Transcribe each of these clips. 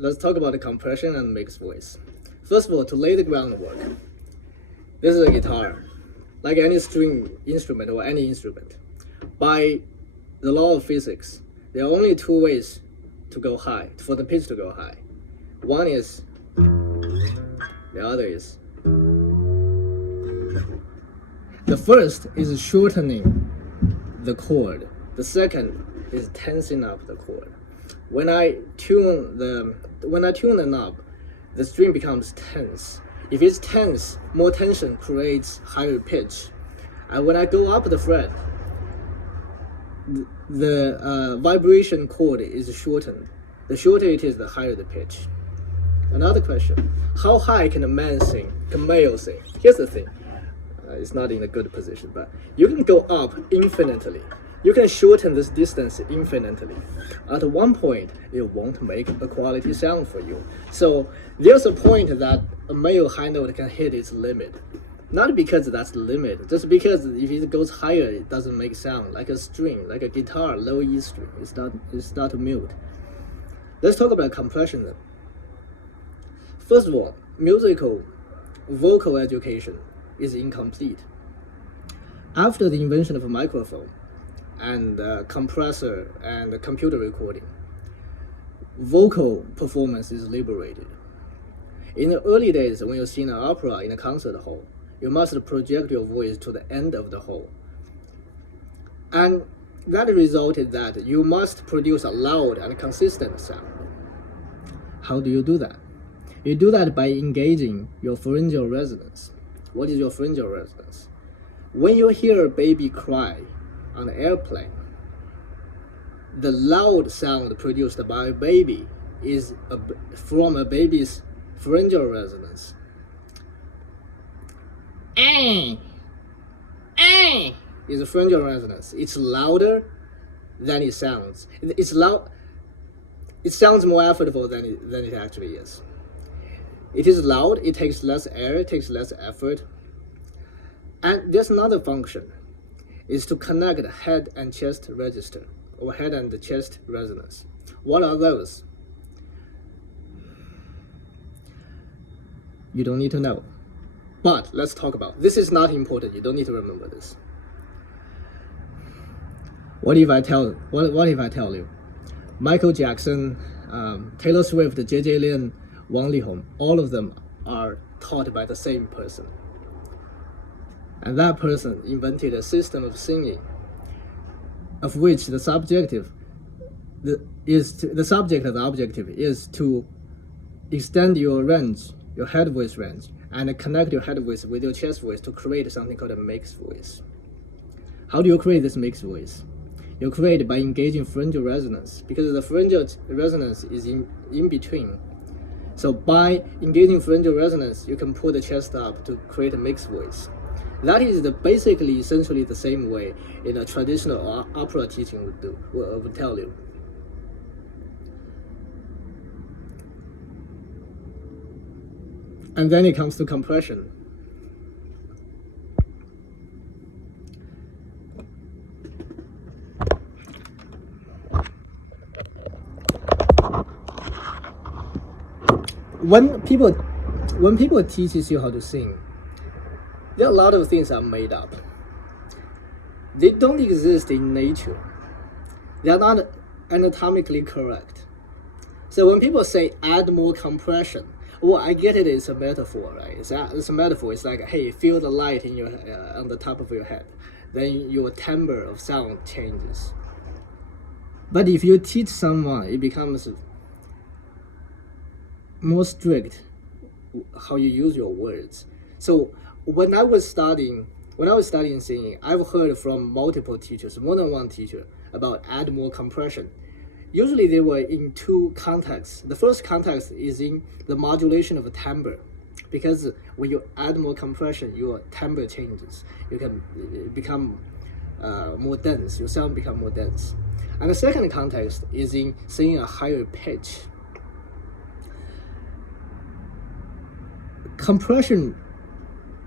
let's talk about the compression and mixed voice. First of all, to lay the groundwork, this is a guitar. Like any string instrument or any instrument, by the law of physics, there are only two ways to go high, for the pitch to go high. One is, the other is. The first is shortening the chord. The second is tensing up the chord. When I tune the knob, the string becomes tense. If it's tense, more tension creates higher pitch. And when I go up the fret, the vibration chord is shortened. The shorter it is, the higher the pitch. Another question, how high can a male sing? Here's the thing, it's not in a good position, but you can go up infinitely. You can shorten this distance infinitely. At one point, it won't make a quality sound for you. So there's a point that a male high note can hit its limit. Not because that's the limit, just because if it goes higher, it doesn't make sound. Like a string, like a guitar, low E string, it's not mute. Let's talk about compression then. First of all, vocal education is incomplete. After the invention of a microphone, and compressor and computer recording, vocal performance is liberated. In the early days, when you sing an opera in a concert hall, you must project your voice to the end of the hall. And that resulted that you must produce a loud and consistent sound. How do you do that? You do that by engaging your pharyngeal resonance. What is your pharyngeal resonance? When you hear a baby cry on an airplane, the loud sound produced by a baby is from a baby's pharyngeal resonance. Is a pharyngeal resonance. It's louder than it sounds. It's loud. It sounds more effortful than it actually is. It is loud. It takes less air. It takes less effort. And there's another function, is to connect head and chest register, or head and chest resonance. What are those? You don't need to know. But let's talk about, this is not important, you don't need to remember this. What if I tell you, Michael Jackson, Taylor Swift, J.J. Lin, Wang Lihong, all of them are taught by the same person. And that person invented a system of singing, of which the subject and the objective is to extend your range, your head voice range, and connect your head voice with your chest voice to create something called a mixed voice. How do you create this mixed voice? You create it by engaging pharyngeal resonance, because the pharyngeal resonance is in between. So by engaging pharyngeal resonance, you can pull the chest up to create a mixed voice. That is essentially the same way in a traditional opera teaching would tell you. And then it comes to compression. When people teaches you how to sing, there are a lot of things are made up. They don't exist in nature. They are not anatomically correct. So when people say add more compression, well, I get it. It's a metaphor, right? It's a metaphor. It's like, hey, feel the light in your on the top of your head, then your timbre of sound changes. But if you teach someone, it becomes more strict how you use your words. So when I was studying singing, I've heard from multiple teachers, more than one teacher, about add more compression. Usually they were in two contexts. The first context is in the modulation of a timbre, because when you add more compression, your timbre changes. You can become more dense. Your sound become more dense. And the second context is in singing a higher pitch. Compression,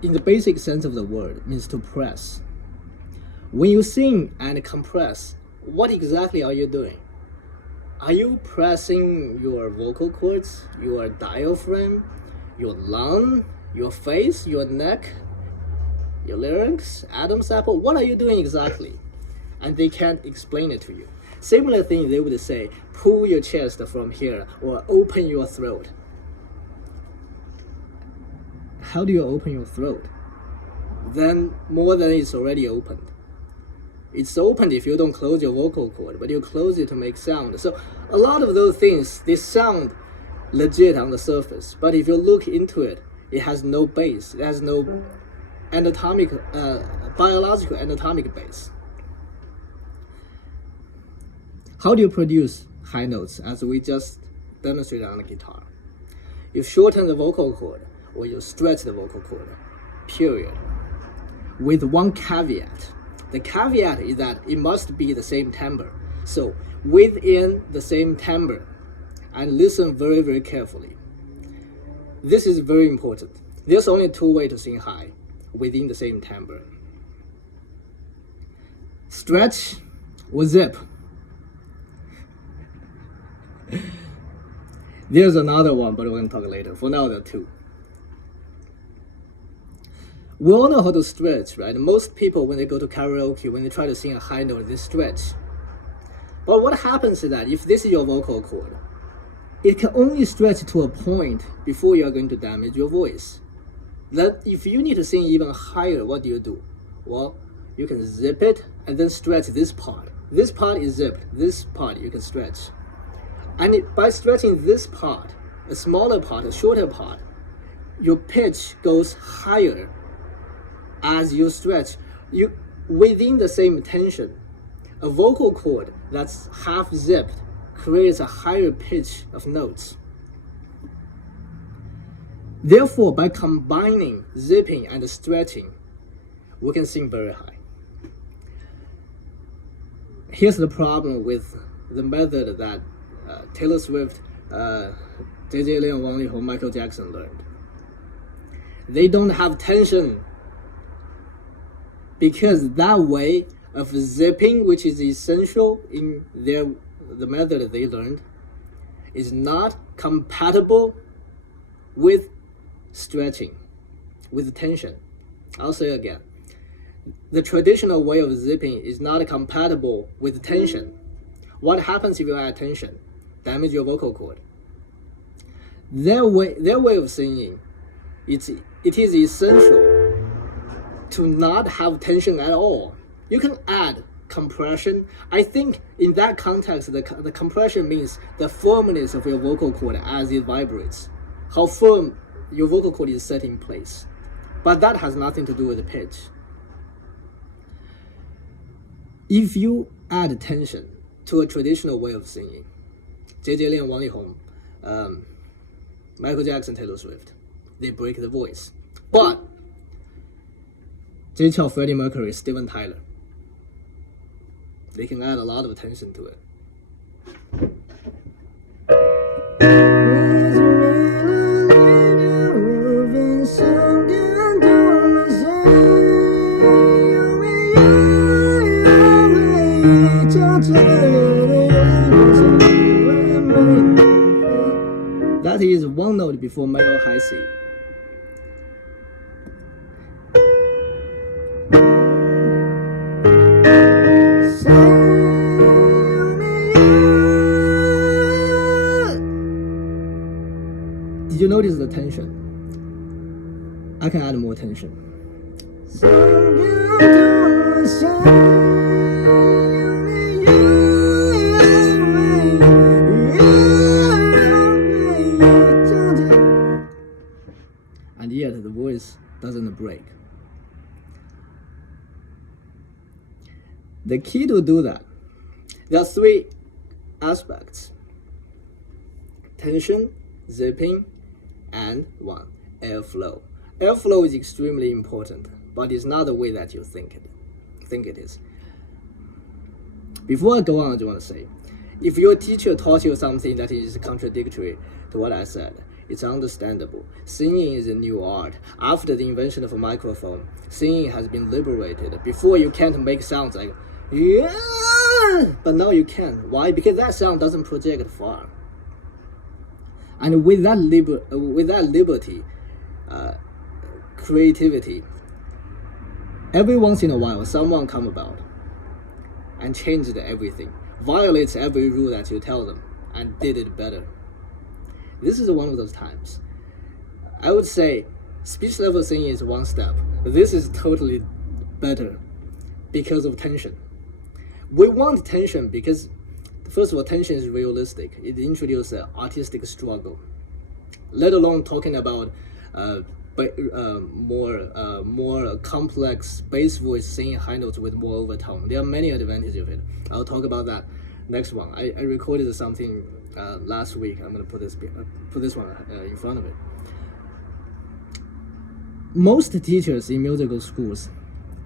in the basic sense of the word, means to press. When you sing and compress, what exactly are you doing? Are you pressing your vocal cords, your diaphragm, your lung, your face, your neck, your larynx, Adam's apple? What are you doing exactly? And they can't explain it to you. Similar thing, they would say, pull your chest from here or open your throat. How do you open your throat? Then more than it's already opened. It's opened if you don't close your vocal cord, but you close it to make sound. So a lot of those things, they sound legit on the surface, but if you look into it, it has no base. It has no biological anatomic base. How do you produce high notes, as we just demonstrated on the guitar? You shorten the vocal cord or you stretch the vocal cord, period. With one caveat. The caveat is that it must be the same timbre. So within the same timbre, and listen very, very carefully. This is very important. There's only two ways to sing high within the same timbre. Stretch or zip. There's another one, but we're going to talk later. For now, there are two. We all know how to stretch, right? Most people, when they go to karaoke, when they try to sing a high note, they stretch. But what happens is that if this is your vocal cord, it can only stretch to a point before you are going to damage your voice. That if you need to sing even higher, what do? Well, you can zip it and then stretch this part. This part is zipped. This part you can stretch. And by stretching this part, a smaller part, a shorter part, your pitch goes higher as you stretch. Within the same tension, a vocal cord that's half zipped creates a higher pitch of notes. Therefore, by combining zipping and stretching, we can sing very high. Here's the problem with the method that Taylor Swift, JJ Liang, Wang Lihong, Michael Jackson learned. They don't have tension because that way of zipping, which is essential in the method they learned, is not compatible with stretching, with tension. I'll say again. The traditional way of zipping is not compatible with tension. What happens if you add tension? Damage your vocal cord. Their way of singing, it is essential to not have tension at all. You can add compression. I think in that context, the compression means the firmness of your vocal cord as it vibrates, how firm your vocal cord is set in place. But that has nothing to do with the pitch. If you add tension to a traditional way of singing, JJ Liang, Wang Lihong, Michael Jackson, Taylor Swift, they break the voice. But Jay Chou, Freddie Mercury, Steven Tyler, they can add a lot of tension to it. That is one note before major high C. Did you notice the tension? I can add more tension. And yet the voice doesn't break. The key to do that, there are three aspects: tension, zipping, and one, airflow. Airflow is extremely important, but it's not the way that you think it is. Before I go on, I just want to say, if your teacher taught you something that is contradictory to what I said, it's understandable. Singing is a new art. After the invention of a microphone, singing has been liberated. Before, you can't make sounds like, yeah, but now you can. Why? Because that sound doesn't project far. And with that liberty, creativity, every once in a while, someone come about and changed everything, violates every rule that you tell them, and did it better. This is one of those times. I would say speech level singing is one step. This is totally better because of tension. We want tension because, first of all, tension is realistic. It introduces an artistic struggle, let alone talking about more complex bass voice singing high notes with more overtone. There are many advantages of it. I'll talk about that next one. I recorded something last week. I'm going to put this one in front of it. Most teachers in musical schools,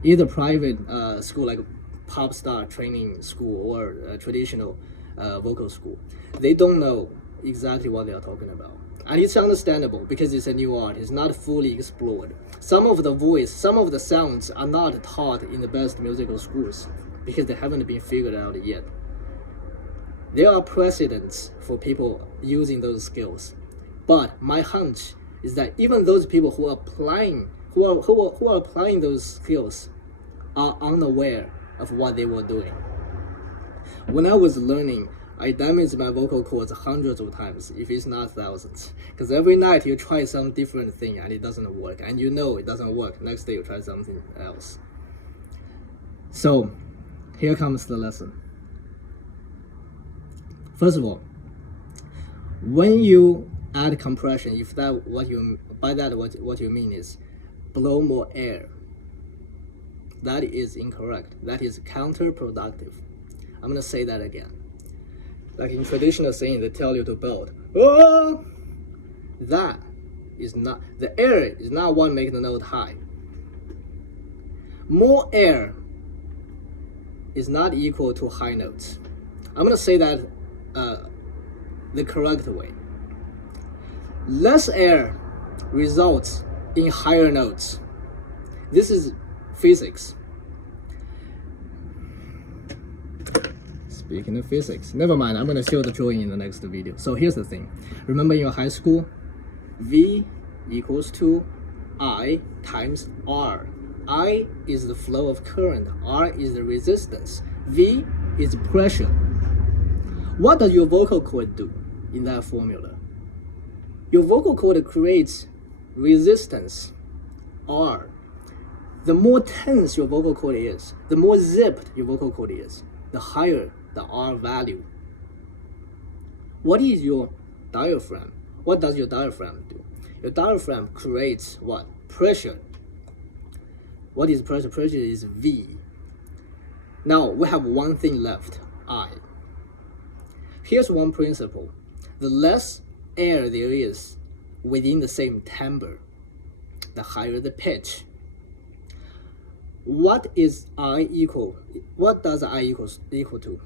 either private school like pop star training school or traditional vocal school, they don't know exactly what they are talking about. And it's understandable because it's a new art. It's not fully explored. Some of the sounds are not taught in the best musical schools because they haven't been figured out yet. There are precedents for people using those skills. But my hunch is that even those people who are applying those skills are unaware of what they were doing. When I was learning, I damaged my vocal cords hundreds of times, if it's not thousands. Because every night you try some different thing and it doesn't work. And you know it doesn't work. Next day you try something else. So, here comes the lesson. First of all, when you add compression, if that what you mean is blow more air, that is incorrect. That is counterproductive. I'm gonna say that again. Like in traditional singing, they tell you to belt. Oh! That is not, the air is not what makes the note high. More air is not equal to high notes. I'm gonna say that the correct way. Less air results in higher notes. This is physics. Speaking of physics, never mind, I'm going to show the drawing in the next video. So here's the thing. Remember in your high school, V equals to I times R. I is the flow of current, R is the resistance, V is pressure. What does your vocal cord do in that formula? Your vocal cord creates resistance, R. The more tense your vocal cord is, the more zipped your vocal cord is, the higher the R value. What is your diaphragm? What does your diaphragm do? Your diaphragm creates what? Pressure. What is pressure? Pressure is V. Now we have one thing left, I. Here's one principle. The less air there is within the same timbre, the higher the pitch. What does I equal to?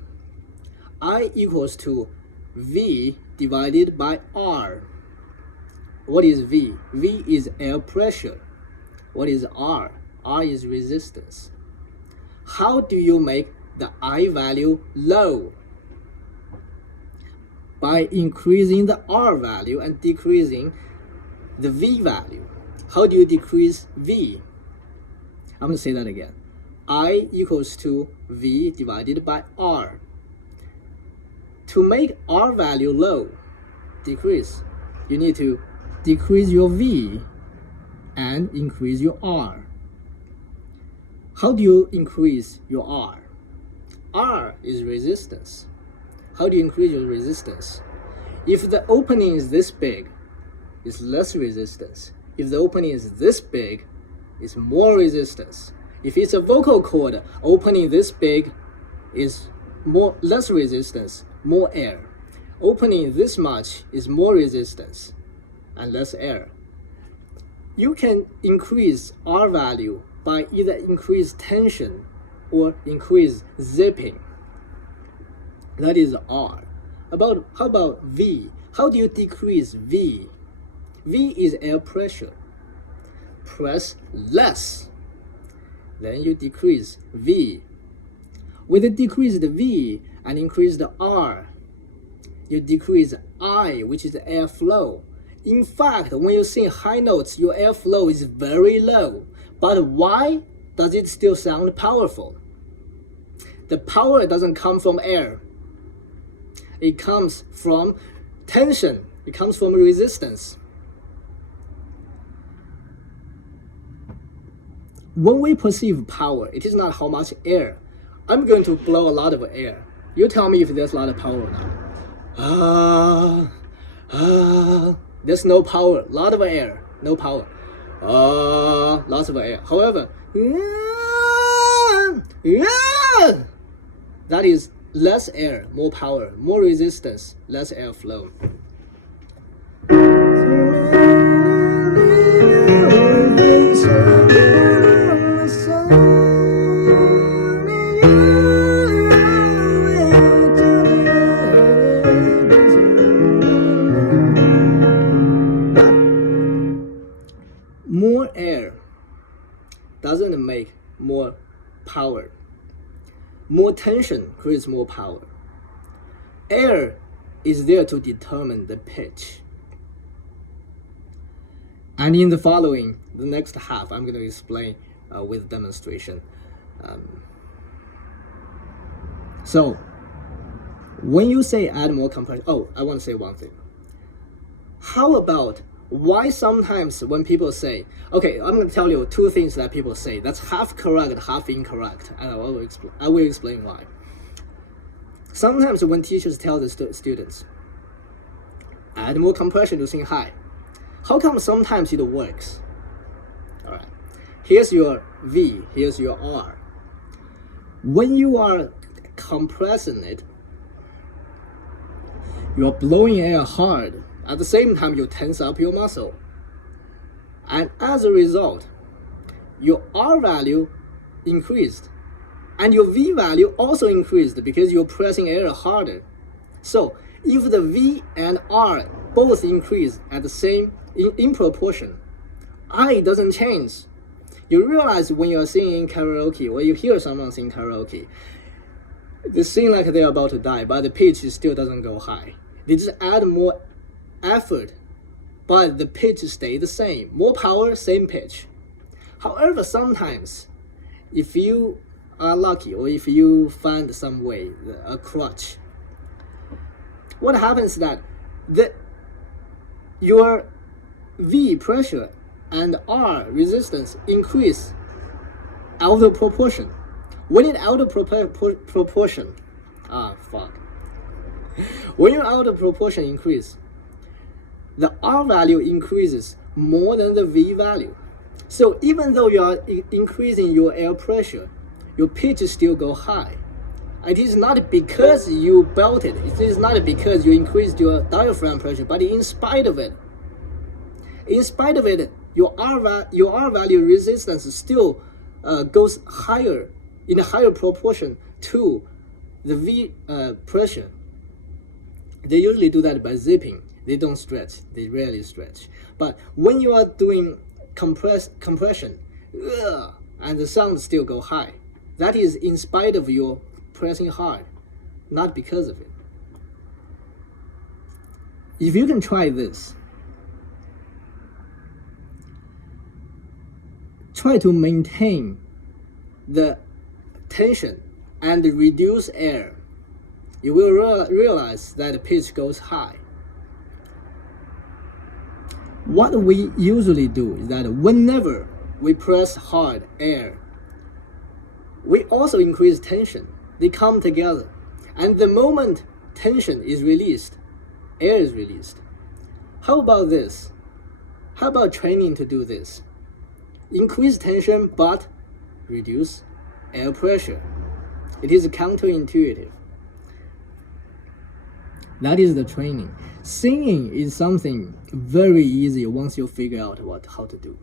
I equals to V divided by R. What is V? V is air pressure. What is R? R is resistance. How do you make the I value low? By increasing the R value and decreasing the V value. How do you decrease V? I'm going to say that again. I equals to V divided by R. To make R value low, decrease, you need to decrease your V and increase your R. How do you increase your R? R is resistance. How do you increase your resistance? If the opening is this big, it's less resistance. If the opening is this big, it's more resistance. If it's a vocal cord, opening this big is less resistance, more air. Opening this much is more resistance and less air. You can increase R value by either increase tension or increase zipping. That is R. How about V? How do you decrease V? V is air pressure. Press less. Then you decrease V. With a decreased V and increased R, you decrease I, which is airflow. In fact, when you sing high notes, your airflow is very low. But why does it still sound powerful? The power doesn't come from air. It comes from tension. It comes from resistance. When we perceive power, it is not how much air. I'm going to blow a lot of air. You tell me if there's a lot of power or not. There's no power. A lot of air. No power. Lots of air. However, that is less air, more power, more resistance, less airflow. More air doesn't make more power. More tension creates more power. Air is there to determine the pitch. And in the following, the next half, I'm going to explain with demonstration. So, when you say add more compression, I want to say one thing. How about why sometimes when people say, okay, I'm going to tell you two things that people say. That's half correct, half incorrect. And I will explain why. Sometimes when teachers tell the students, add more compression to sing high. How come sometimes it works? All right. Here's your V, here's your R. When you are compressing it, you are blowing air hard. At the same time, you tense up your muscle. And as a result, your R value increased. And your V value also increased because you're pressing air harder. So if the V and R both increase at the same, in proportion, I doesn't change. You realize when you're singing karaoke, or you hear someone sing karaoke, they sing like they're about to die, but the pitch still doesn't go high. They just add more effort, but the pitch stays the same. More power, same pitch. However, sometimes, if you are lucky or if you find some way, a crutch, what happens is that your V pressure and R resistance increase out of proportion. When it's out of proportion, when you're out of proportion increase, the R value increases more than the V value. So even though you are increasing your air pressure, your pitch still go high. It is not because you belted, it is not because you increased your diaphragm pressure, but in spite of it, your R value resistance still goes higher, in a higher proportion to the V pressure. They usually do that by zipping. They don't stretch. They rarely stretch. But when you are doing compression, and the sound still go high, that is in spite of your pressing hard, not because of it. If you can try this, try to maintain the tension and reduce air, you will realize that the pitch goes high. What we usually do is that whenever we press hard air, we also increase tension. They come together. And the moment tension is released, air is released. How about this? How about training to do this? Increase tension but reduce air pressure. It is counterintuitive. That is the training. Singing is something very easy once you figure out how to do.